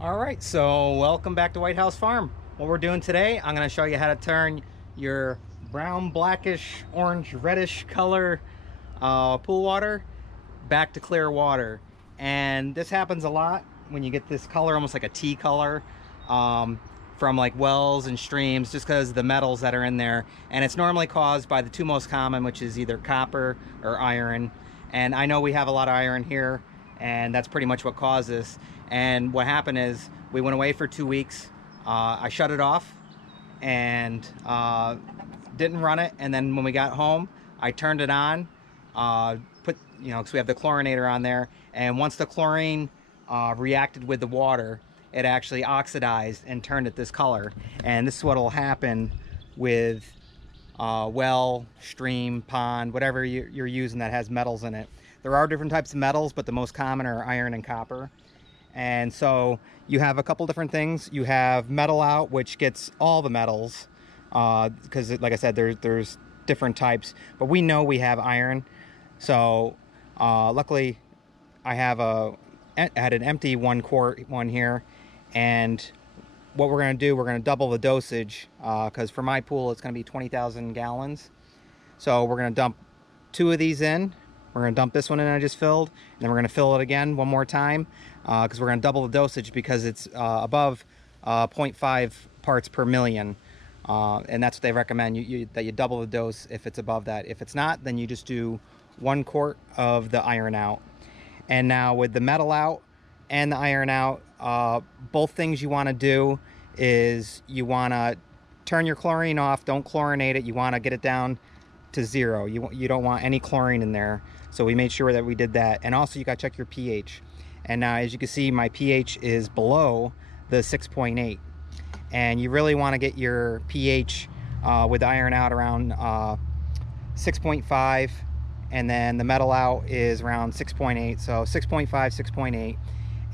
All right, so welcome back to White House Farm. What we're doing today, I'm going to show you how to turn your brown, blackish, orange, reddish color pool water back to clear water. And this happens a lot when you get this color, almost like a tea color, from like wells and streams, just because of the metals that are in there. And it's normally caused by the two most common, which is either copper or iron. And I know we have a lot of iron here, and that's pretty much what caused this. And what happened is we went away for 2 weeks. I shut it off and didn't run it. And then when we got home, I turned it on, because we have the chlorinator on there. And once the chlorine reacted with the water, it actually oxidized and turned it this color. And this is what will happen with well, stream, pond, whatever you're using that has metals in it. There are different types of metals, but the most common are iron and copper. And so you have a couple different things. You have metal out, which gets all the metals, because like I said, there's different types, but we know we have iron. So luckily I had an empty 1 quart one here, and what we're going to do, we're going to double the dosage, because for my pool it's going to be 20,000 gallons. So we're going to dump 2 of these in. We're going to dump this one in I just filled, and then we're going to fill it again one more time, because we're going to double the dosage because it's above 0.5 parts per million. And that's what they recommend, that you double the dose if it's above that. If it's not, then you just do 1 quart of the iron out. And now with the metal out and the iron out, both things you want to do is you want to turn your chlorine off. Don't chlorinate it. You want to get it down to 0. You don't want any chlorine in there. So we made sure that we did that. And also you got to check your pH. And now as you can see, my pH is below the 6.8. And you really want to get your pH with the iron out around 6.5, and then the metal out is around 6.8. So 6.5, 6.8.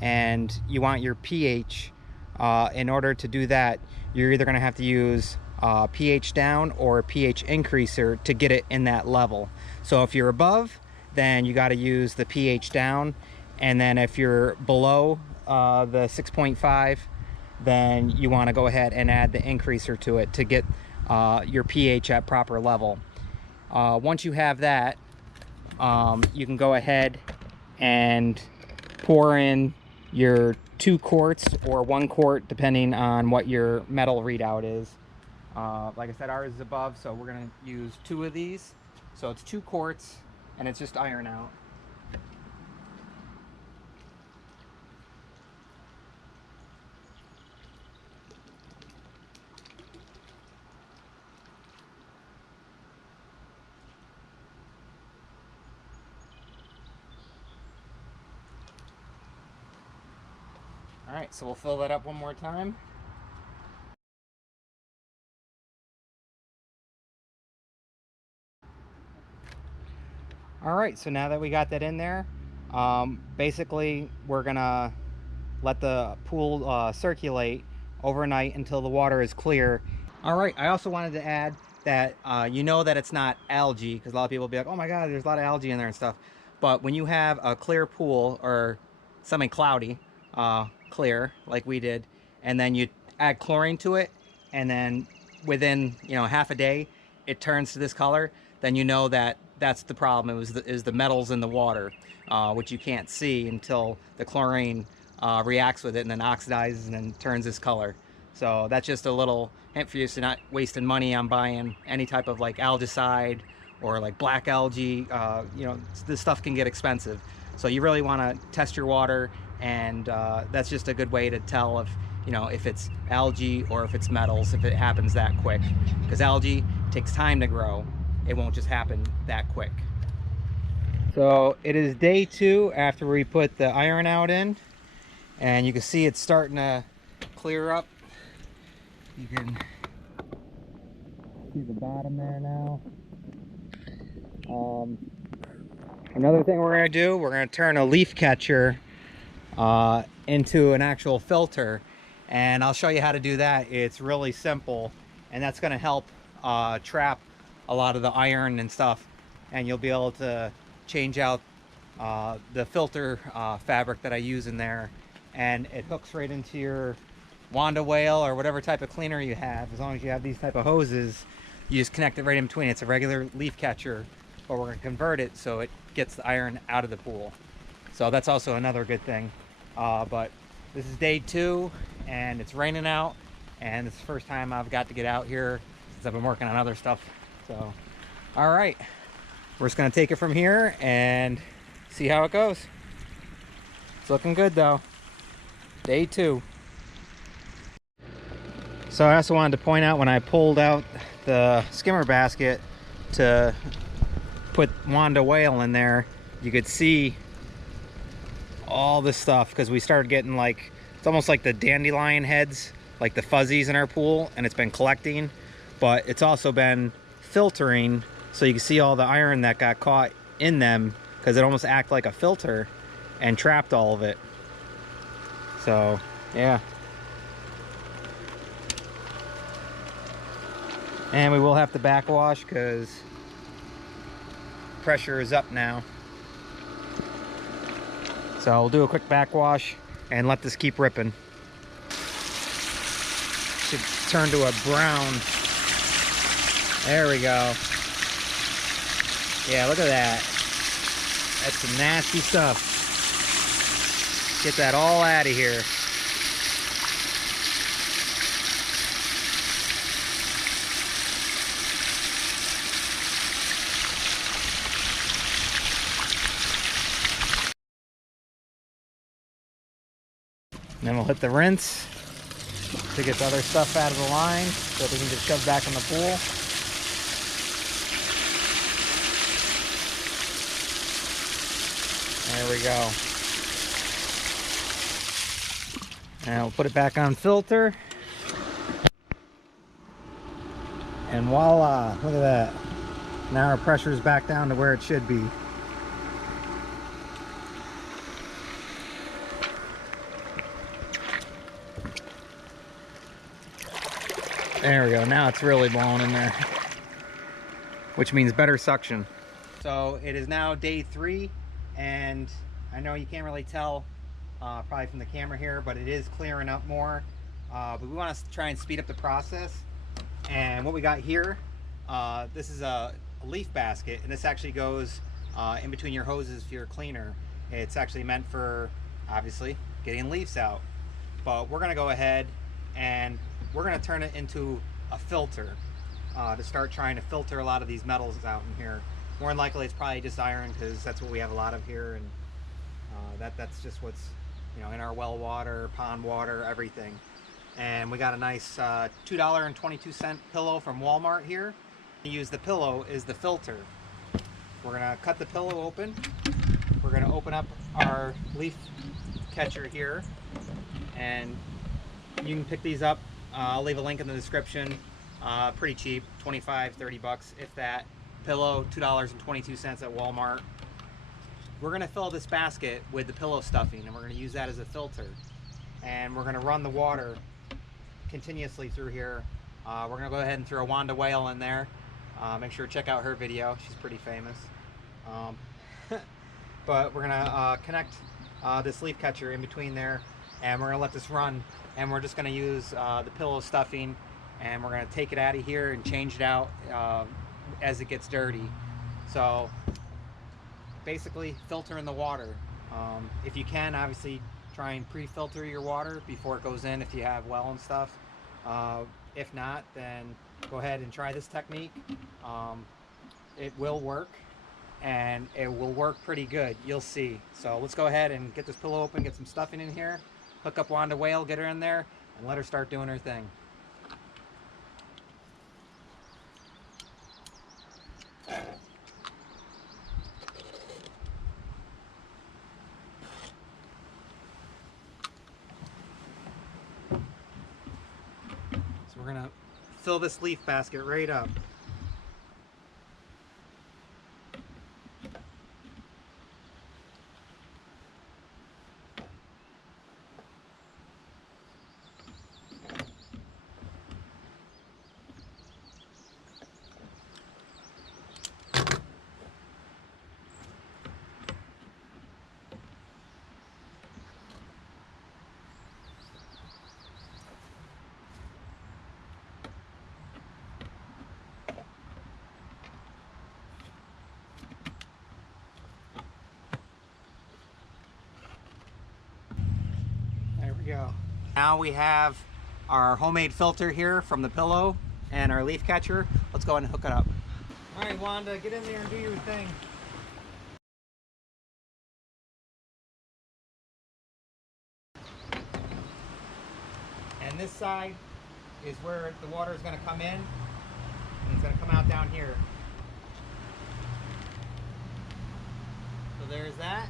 And you want your pH, in order to do that, you're either going to have to use pH down or a pH increaser to get it in that level. So if you're above, then you got to use the pH down. And then if you're below the 6.5, then you want to go ahead and add the increaser to it to get your pH at proper level. Once you have that, you can go ahead and pour in your 2 quarts or 1 quart, depending on what your metal readout is. Like I said, ours is above, so we're going to use 2 of these. So it's 2 quarts, and it's just iron out. All right, so we'll fill that up one more time. All right, so now that we got that in there, basically we're gonna let the pool circulate overnight until the water is clear. All right, I also wanted to add that you know that it's not algae, because a lot of people will be like, oh my god, there's a lot of algae in there and stuff. But when you have a clear pool, or something cloudy, clear like we did, and then you add chlorine to it, and then within half a day it turns to this color, then you know that that's the problem. Is the metals in the water, which you can't see until the chlorine reacts with it and then oxidizes and then turns this color. So that's just a little hint for you, so not wasting money on buying any type of like algicide or like black algae. This stuff can get expensive. So you really want to test your water, and that's just a good way to tell if it's algae or if it's metals, if it happens that quick. Because algae takes time to grow. It won't just happen that quick. So it is day 2 after we put the iron out in, and you can see it's starting to clear up. You can see the bottom there now. Another thing we're going to do, we're going to turn a leaf catcher into an actual filter, and I'll show you how to do that. It's really simple, and that's going to help trap a lot of the iron and stuff, and you'll be able to change out the filter fabric that I use in there, and it hooks right into your Wanda whale or whatever type of cleaner you have. As long as you have these type of hoses, you just connect it right in between. It's a regular leaf catcher, but we're going to convert it so it gets the iron out of the pool. So that's also another good thing. But this is day 2 and it's raining out, and this is the first time I've got to get out here since I've been working on other stuff. So all right, we're just going to take it from here and see how it goes. It's looking good though. Day 2. So I also wanted to point out, when I pulled out the skimmer basket to put Wanda whale in there, you could see all this stuff, because we started getting like, it's almost like the dandelion heads, like the fuzzies in our pool, and it's been collecting, but it's also been filtering, so you can see all the iron that got caught in them, because it almost acted like a filter and trapped all of it. So yeah, and we will have to backwash because pressure is up now. So we'll do a quick backwash and let this keep ripping. Should turn to a brown. There we go. Yeah, look at that. That's some nasty stuff. Get that all out of here. And then we'll hit the rinse to get the other stuff out of the line so that we can just shove back in the pool. There we go. And we'll put it back on filter. And voila, look at that. Now our pressure is back down to where it should be. There we go. Now it's really blowing in there, which means better suction. So it is now day 3, and I know you can't really tell probably from the camera here, but it is clearing up more. But we want to try and speed up the process. And what we got here, this is a leaf basket, and this actually goes in between your hoses for your cleaner. It's actually meant for, obviously, getting leaves out. But we're going to go ahead and we're going to turn it into a filter to start trying to filter a lot of these metals out in here. More than likely it's probably just iron, because that's what we have a lot of here, and that's just what's, you know, in our well water, pond water, everything. And we got a nice $2.22 pillow from Walmart here. Use the pillow is the filter. We're going to cut the pillow open. We're going to open up our leaf catcher here, and you can pick these up. I'll leave a link in the description. Pretty cheap, 25, 30 bucks, if that. Pillow, $2.22 at Walmart. We're gonna fill this basket with the pillow stuffing, and we're gonna use that as a filter. And we're gonna run the water continuously through here. We're gonna go ahead and throw Wanda whale in there. Make sure to check out her video. She's pretty famous. But we're gonna connect this leaf catcher in between there, and we're gonna let this run, and we're just gonna use the pillow stuffing, and we're gonna take it out of here and change it out as it gets dirty. So basically filter in the water. If you can, obviously try and pre-filter your water before it goes in if you have well and stuff. If not, then go ahead and try this technique. It will work, and it will work pretty good. You'll see. So let's go ahead and get this pillow open, get some stuffing in here, hook up Wanda whale, get her in there, and let her start doing her thing. So we're gonna fill this leaf basket right up. go. Now we have our homemade filter here from the pillow and our leaf catcher. Let's go ahead and hook it up. All right, Wanda, get in there and do your thing. And this side is where the water is going to come in, and it's going to come out down here. So there's that.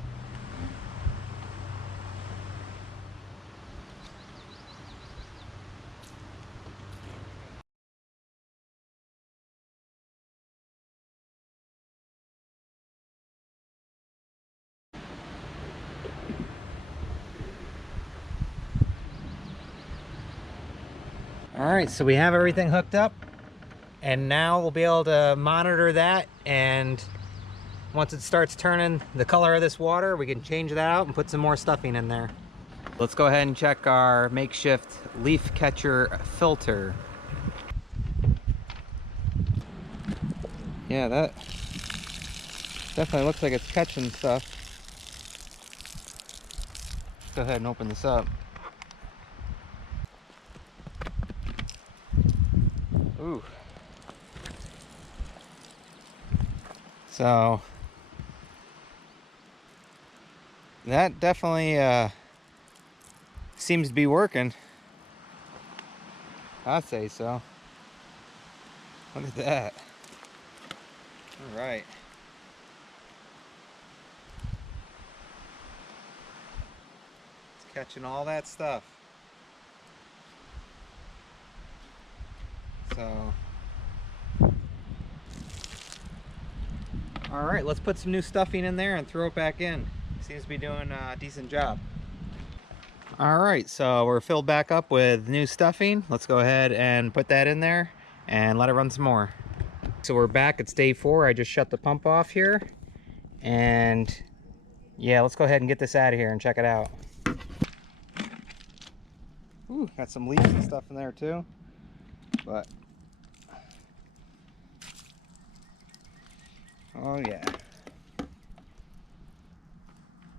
All right, so we have everything hooked up, and now we'll be able to monitor that, and once it starts turning the color of this water, we can change that out and put some more stuffing in there. Let's go ahead and check our makeshift leaf catcher filter. Yeah, that definitely looks like it's catching stuff. Let's go ahead and open this up. Ooh. So that definitely seems to be working. I'd say so. Look at that. All right. It's catching all that stuff. So, all right, let's put some new stuffing in there and throw it back in. Seems to be doing a decent job. All right, so we're filled back up with new stuffing. Let's go ahead and put that in there and let it run some more. So we're back. It's day 4. I just shut the pump off here, and yeah, let's go ahead and get this out of here and check it out. Ooh, got some leaves and stuff in there too, but oh yeah.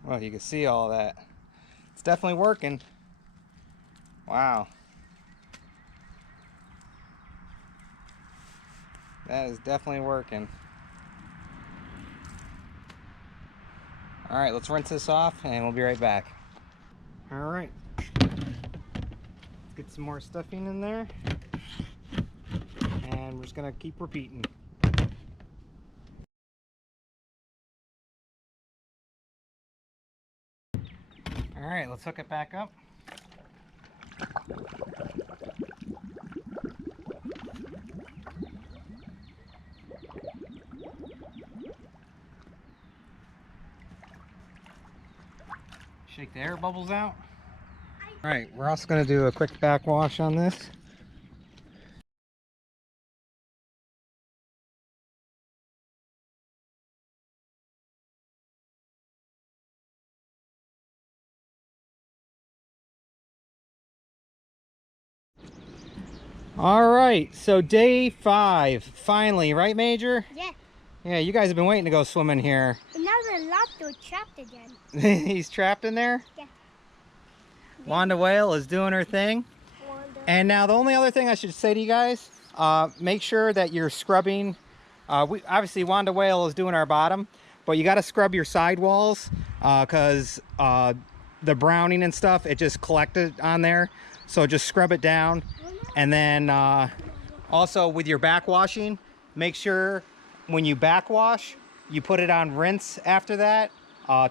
Well, you can see all that. It's definitely working. Wow. That is definitely working. All right, let's rinse this off and we'll be right back. All right. Let's get some more stuffing in there. And we're just gonna keep repeating. All right, let's hook it back up. Shake the air bubbles out. All right, we're also going to do a quick backwash on this. All right, so day 5, finally, right, Major? Yeah. Yeah, you guys have been waiting to go swimming here. And now the lobster trapped again. He's trapped in there? Yeah. Wanda Whale is doing her thing. Wanda. And now the only other thing I should say to you guys, make sure that you're scrubbing. Obviously, Wanda Whale is doing our bottom, but you got to scrub your side walls because the browning and stuff, it just collected on there. So just scrub it down. And then also with your backwashing, make sure when you backwash, you put it on rinse after that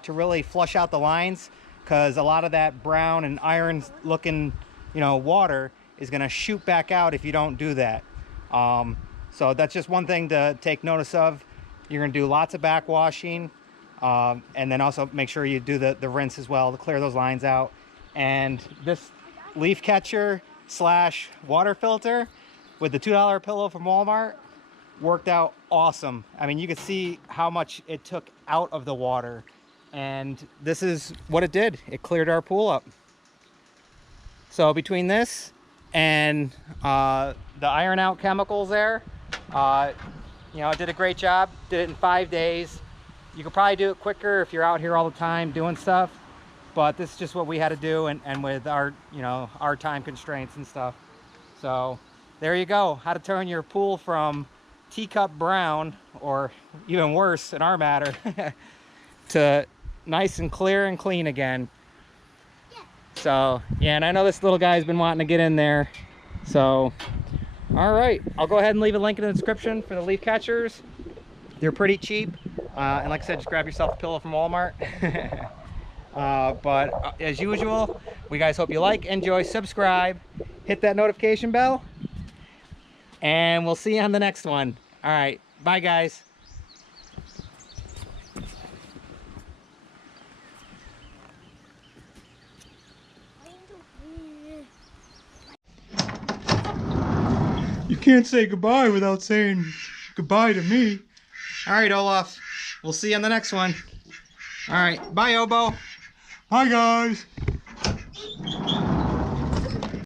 to really flush out the lines, because a lot of that brown and iron looking, water is going to shoot back out if you don't do that. So that's just one thing to take notice of. You're going to do lots of backwashing, and then also make sure you do the rinse as well to clear those lines out. And this leaf catcher / water filter with the $2 pillow from Walmart worked out awesome. I mean, you could see how much it took out of the water, and this is what it did. It cleared our pool up. So between this and the iron out chemicals there, it did a great job. Did it in 5 days. You could probably do it quicker if you're out here all the time doing stuff, but this is just what we had to do, and with our, you know, our time constraints and stuff. So there you go, how to turn your pool from teacup brown, or even worse in our matter, to nice and clear and clean again. Yeah. So yeah, and I know this little guy's been wanting to get in there. So all right, I'll go ahead and leave a link in the description for the leaf catchers. They're pretty cheap, and like I said, just grab yourself a pillow from Walmart. But as usual, we guys hope you like, enjoy, subscribe, hit that notification bell, and we'll see you on the next one. All right, bye guys. You can't say goodbye without saying goodbye to me. All right, Olaf, we'll see you on the next one. All right, bye, Obo. Hi guys.